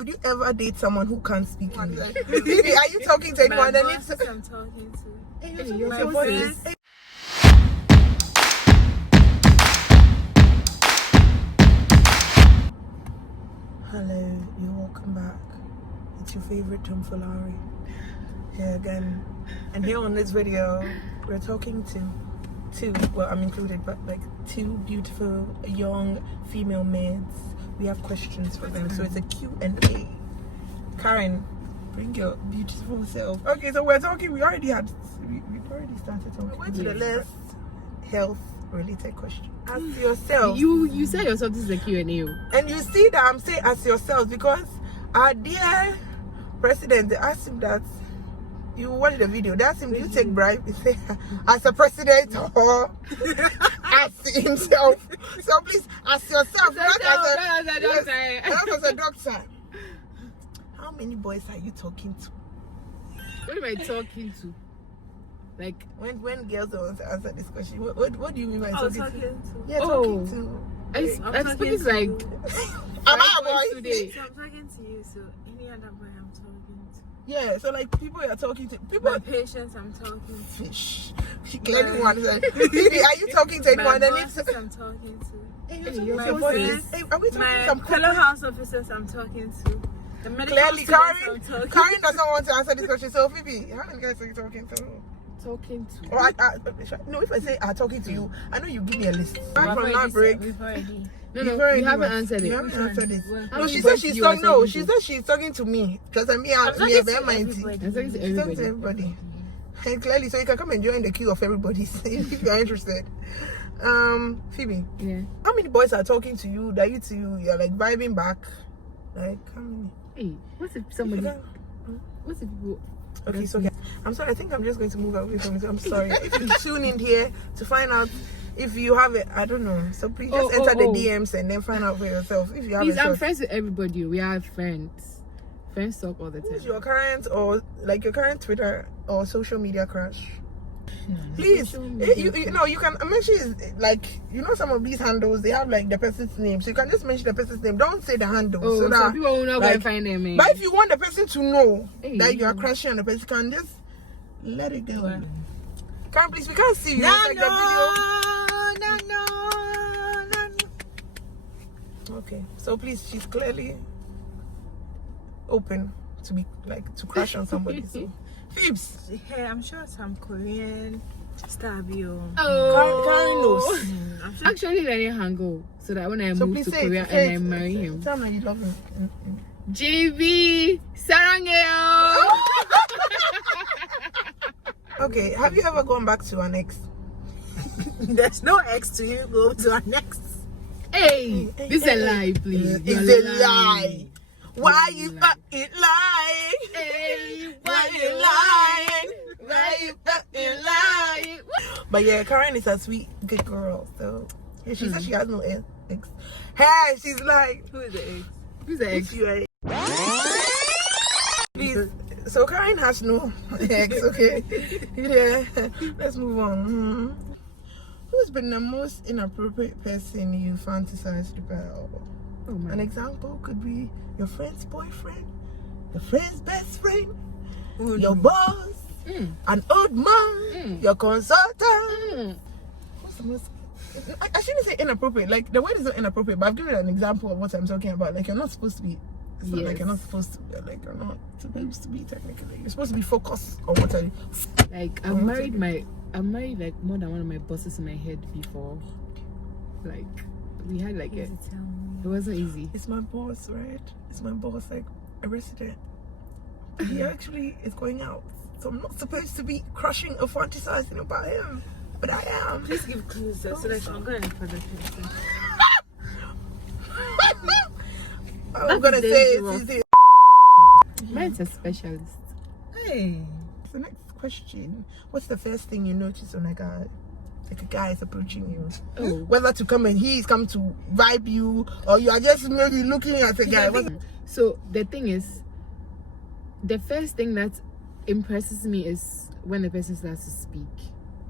Would you ever date someone who can't speak English? Baby, are you talking to anyone? My bosses I'm talking to. My bosses. Hello, you're welcome back. It's your favorite Tom Folari here again. And here on this video, we're talking to two, well, I'm included, but like two beautiful young female maids. We have questions for them, so it's a Q&A. Karen, bring your beautiful self. Okay, so we've already started talking. We went to the last health related question. Ask yourself. You said yourself this is a Q&A. And you see that I'm saying ask yourself because our dear president, they asked him that. You watch the video. They asked him, do you take bribe? He said, as a president or as himself? So please ask yourself. Not as a doctor. How many boys are you talking to? What am I talking to? Like when girls don't want to answer this question, what do you mean by talking to? Yeah, Oh. talking to. I'm talking to like Am I a boy? today. So I'm talking to you, so any other boy I'm talking to. Yeah, so like people you're talking to, people My patients I'm talking to. fish. Clearly one said, are you talking to anyone? My bosses I'm talking to. My bosses. Hey, are we talking My some fellow house officers I'm talking to. The medical Clearly, students I'm Karen talking doesn't want to answer this question. So Phoebe, how many guys are you talking to? Talking to. Or no, if I say I'm talking to you, I know you give me a list. Back from that break. We've already. You haven't answered it. You haven't answered it. How No, she many said boys she's you are talking. No, talking she to? said she's talking to me because I'm here. I'm talking to She's I'm talking to talking to everybody. everybody. And clearly, so you can come and join the queue of everybody if you're interested. Phoebe. Yeah. How many boys are talking to you that you're like vibing back? Like how many? Hey, what if somebody? What if people? Okay, so okay. I'm sorry. I think I'm just going to move away from it. I'm sorry. If you tune in here to find out if you have it, I don't know. So please just enter the DMs and then find out for yourself if you have Please, it. I'm friends with everybody. We are friends. Friends talk all the time. Who's your current or like your current Twitter or social media crush? Please, you know, you can mention like some of these handles they have like the person's name, so you can just mention the person's name. Don't say the handle. Oh, so that people will not go and find them. But if you want the person to know that you are Yeah. crushing on the person, you can just let it go. Karen, please, we can't see you. No, It's like the video. Okay, so please, she's clearly open to be like to crush on somebody. So. Phoebes. Hey, I'm sure some Korean star bio. Karen knows. I'm sure. Actually, let it hang so that when I So move please to say Korea it, and I marry him. Tell me you love him. JB Sarangeo. Okay, have you ever gone back to an ex? There's no X to you. Go to our next. Hey, this is a lie, please. It's You're a lie. Why you fucking lying? Hey, Why you lying? Why you fucking lying? But yeah, Karen is a sweet, good girl. So yeah, she said she has no ex. Hey, she's like, Who is the X? Who's the ex? you please. So Karen has no ex. Okay. Yeah. Let's move on. Who's been the most inappropriate person you fantasized about? Oh my. An example could be your friend's boyfriend, your friend's best friend, your boss, an old man, your consultant. What's the most? I shouldn't say inappropriate. Like the word is not inappropriate, but I've given an example of what I'm talking about. Like you're not supposed to be. It's not like you're not supposed to. Like you're not supposed to be technically. You're supposed to be focused on what are you. Like I married like more than one of my bosses in my head before. Like we had like it wasn't easy. It's my boss, right? It's my boss, like a resident. He actually is going out, so I'm not supposed to be crushing or fantasizing about him, but I am. Please give clues so that I'm going for the person. I'm gonna say it's Mine's a specialist. Hey. The next question: what's the first thing you notice when a guy is approaching you? Oh. Whether to come and he's come to vibe you, or you are just maybe looking at a guy. So the thing is, the first thing that impresses me is when the person starts to speak.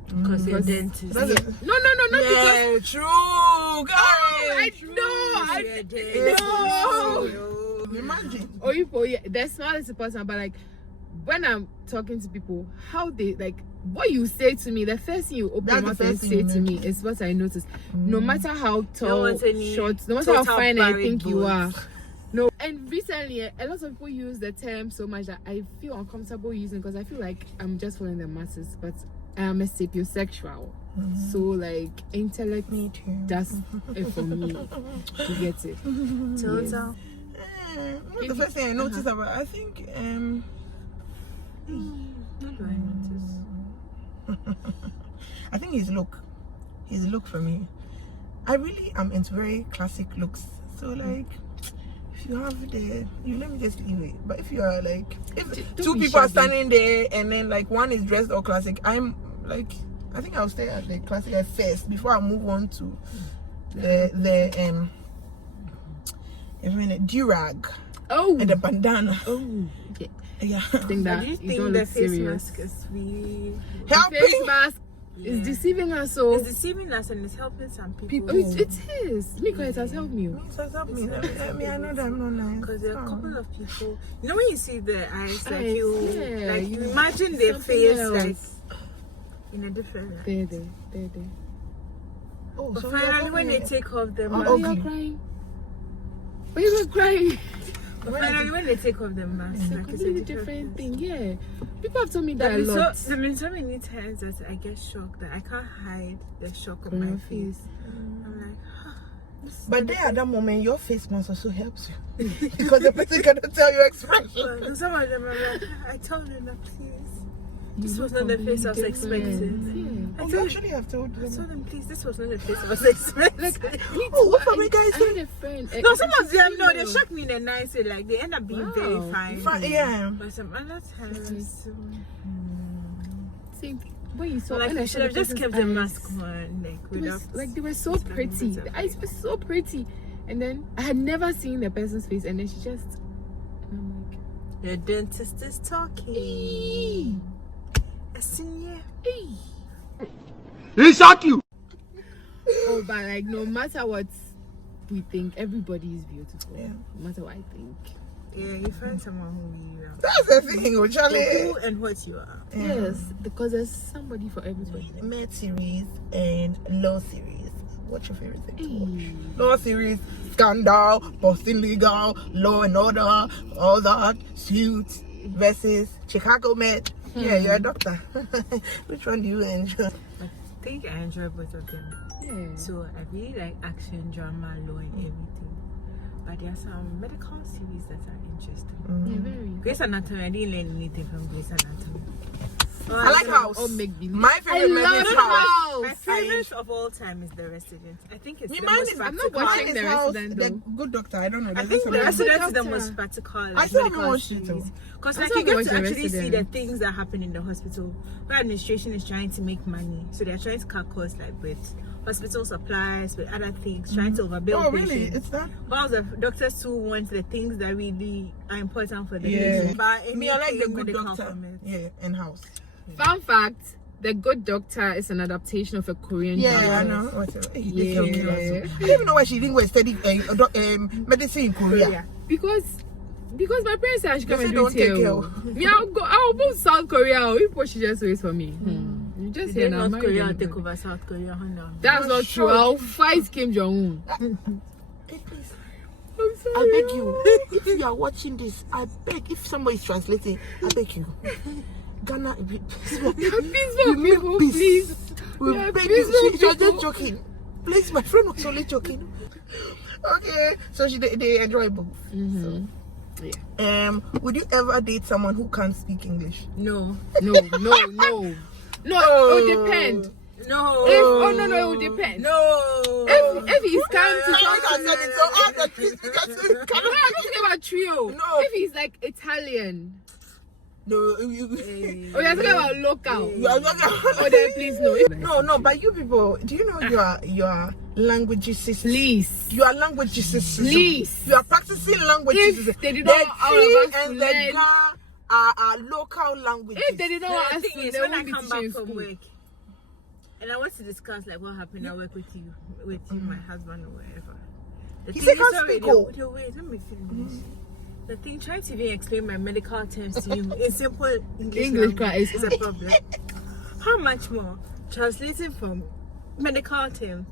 Because you're a dentist. No, not because. True, guys. I know. Imagine. Or people, yeah, they're smart as a person, but like when I'm talking to people, how they like what you say to me, the first thing you open That's your the mouth and first thing say you to me mention. is what I notice. No matter how tall, want any short, no matter how total fine I parade think you are. boys. No, and recently a lot of people use the term so much that I feel uncomfortable using because I feel like I'm just following the masses, but I am a sapiosexual. So like intellect Me too. does it for me. You get it? Total. What's the first thing I noticed about? I think What do I notice? I think his look for me. I really am into very classic looks. So like, if you have you let me just leave it. But if you are like, if Don't two be people are shabby. standing there and then like one is dressed all classic, I'm like, I think I'll stay at the classic at first before I move on to the durag Oh, and the bandana. oh, yeah. Yeah, I think that Do you you think don't the look face serious. mask is really The face helping. mask is deceiving us. So it's deceiving us and it's helping some people. oh, it is. Miko, it has helped me. Help me. I know that I'm not nice. Because there are a couple of people, you know, when you see the eyes, like Eyes, you, yeah, like you- you imagine their something face else. like in a different light. There. Oh, But so finally, when they take off the Oh, mask, Why okay. you are crying? Why you are crying? but finally when they take off the mask, It's a like it's a completely different different face. thing. Yeah, people have told me that There a lot. have been so many times that I get shocked that I can't hide the shock on On my your face. face. I'm like, But there at that moment, your face mask also helps you because the person cannot tell your expression. but some of them are like, I told them that please. This You was look not the face I was completely different. expecting. Oh, you actually have told I them. told them, please, this was not the face I was expecting. Oh, what for me, guys? I had a friend. No, some of them, no, they female. shock me in a nice way. Like, they end up being very Wow. fine. Yeah. But some other times, Same thing. When you saw, like, when I you saw should have the just kept person's the eyes, mask on. Like, it without. was, like they were so without pretty. bits of The eyes were so pretty, and then I had never seen the person's face, and then she just, and I'm like, The dentist is talking. "Eee, Senior. eee." He shot you. Oh, but like no matter what we think, everybody is beautiful. Yeah. No matter what I think. Yeah, you find someone who you love. That's the thing, For Charlie. who and what you are. Yes, because there's somebody for everybody. Med series and law series. What's your favorite thing to watch? Eee. Law series, Scandal, Boston Legal, Law and Order, all that, Suits versus Chicago Med. Yeah, you're a doctor. Which one do you enjoy? I think I enjoy both of them. Yeah. So I really like action, drama, law, and everything. But there are some medical series that are interesting. Yeah, very. Grey's Anatomy, I didn't learn anything from Grey's Anatomy. I like House. All make believe. My favorite med love is House. House. My favorite of all time is The Resident. I think it's Yeah, the mine most is, I'm not practical. watching mine The is House, Resident, the though. Good Doctor. I don't know. I There's think some- The Resident is the Doctor. most practical. I still haven't medical watched it, series. though. Because I like still you get haven't to watched The actually see the Resident. things that happen in the hospital. Where administration is trying to make money, so they're trying to cut costs like with hospital supplies, with other things, trying to overbill Oh, really? patients. It's that? While the doctors who want the things that really are important for the Yeah. patient. But Me, I like the anything Good medical Doctor. from it. Yeah, and House. Fun fact: The Good Doctor is an adaptation of a Korean Yeah, I drama. know. Whatever. Yeah. I don't even know why she didn't go and study medicine in Korea. Because my parents said I should They come and say do don't take it care here. of- Me, I'll move to South Korea. People should just wait for me. You just here Then now. North Korea will take Everybody. over South Korea. Honda. That's not Sure. true. I'll fight Kim Jong Un. Hey, please. I'm sorry. I beg you, if you are watching this, I beg, if somebody is translating, I beg you. Ghana, Peaceful we people, peace. please. We Yeah, beg peaceful you. She was people. just joking. Please, my friend was only joking. Okay, so they enjoy both. Mm-hmm. Yeah. Would you ever date someone who can't speak English? No. No. No, it will depend. No. No, it will depend. No. If he's kind to I talk to said me. it so hard that you No, I'm talking about trio. No. If he's like Italian. No, you. Or you're talking about local. You are not. Oh, then please no. No, but you people, do you know you are languages? Please. You are languages. Please. You are practicing languages. If they did the not want all T of us to and the learn- Ga are local languages. If they did not want The us thing to, is, they when I won't be come teaching back in from school. work and I want to discuss like what happened at work with you, my husband or whatever. The He thing said is can't already- speak, oh. Wait, let me finish. The thing, trying to even explain my medical terms to you in simple English English is a problem. How much more translating from medical terms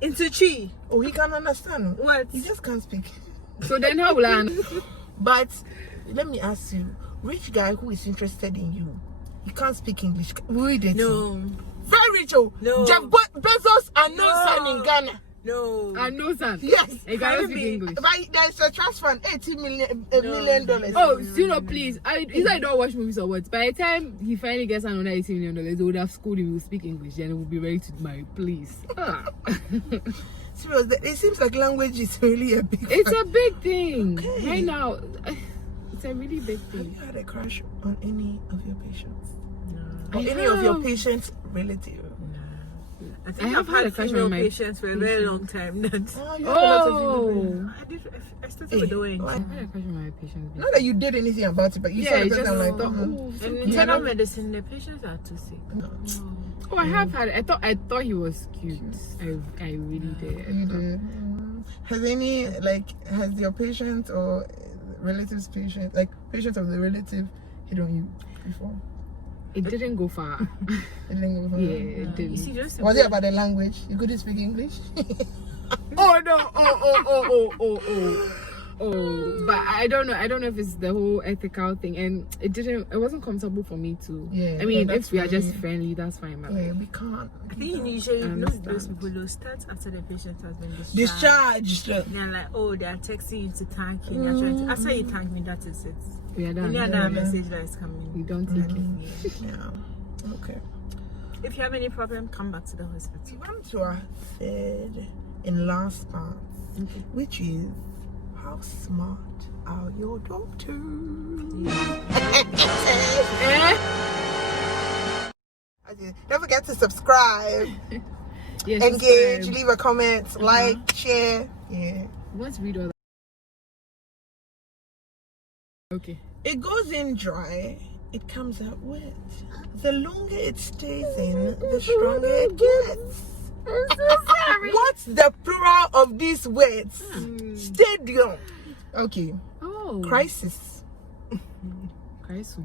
into tree? Oh, he can understand. What? He just can't speak. So then how will I? But let me ask you, rich guy who is interested in you, he can't speak English. Will he date you? No. Very rich. Oh. No. Jeff Bezos and no son in Ghana. No. I know, son. Yes. I cannot speak English. But there's a trust fund, $80 million. Oh, you know, please. He said I don't watch movies or what. By the time he finally gets another $80 million, they would have schooled him. He will speak English, then he will be ready to marry. Please. Serious, it seems like language is really a big. It's a big thing Okay. right now. It's a really big Have thing. you had a crush on any of your patients? No. Or I any of your have. patients' relatives? I think I have I've had a had crush female on my patients for a very long time. That Oh, you have a lot of Oh. I started with the way. Why? I had a crush on my patients. Not that you did anything about it, but you saw Yeah, the I just person like, thought, mhm. oh, so In cute. internal medicine, the patients are too sick. No. Oh, I have had. I thought he was cute. I really did. You did. Has your patient or relatives patient, like patients of the relative, hit on you before? It didn't go far. It didn't go far. Yeah, it didn't. You see, just Was it about the language? You couldn't speak English? Oh no! Oh! But I don't know. I don't know if it's the whole ethical thing, and it wasn't comfortable for me to. Yeah, I mean, that's if we are just fine. friendly, that's fine. But Yeah, we can't. I think you usually I know those understand. people who start after the patient has been Discharged. They're like, oh, they are texting you to thank you. They're trying to, after you thank me, that is it. we are done. Any Yeah. other message that is coming. We don't take it. Yeah. Okay. If you have any problem, come back to the hospital. We come to our third and last part, Okay. which is how smart are your doctors? Okay, don't forget to subscribe, Yes, engage, subscribe. leave a comment, like, share. Yeah. Let's read all that. Okay. It goes in dry, it comes out wet. The longer it stays in, the stronger it gets. What's the plural of these words? Stadium. Okay. Oh. Crisis. Crisis.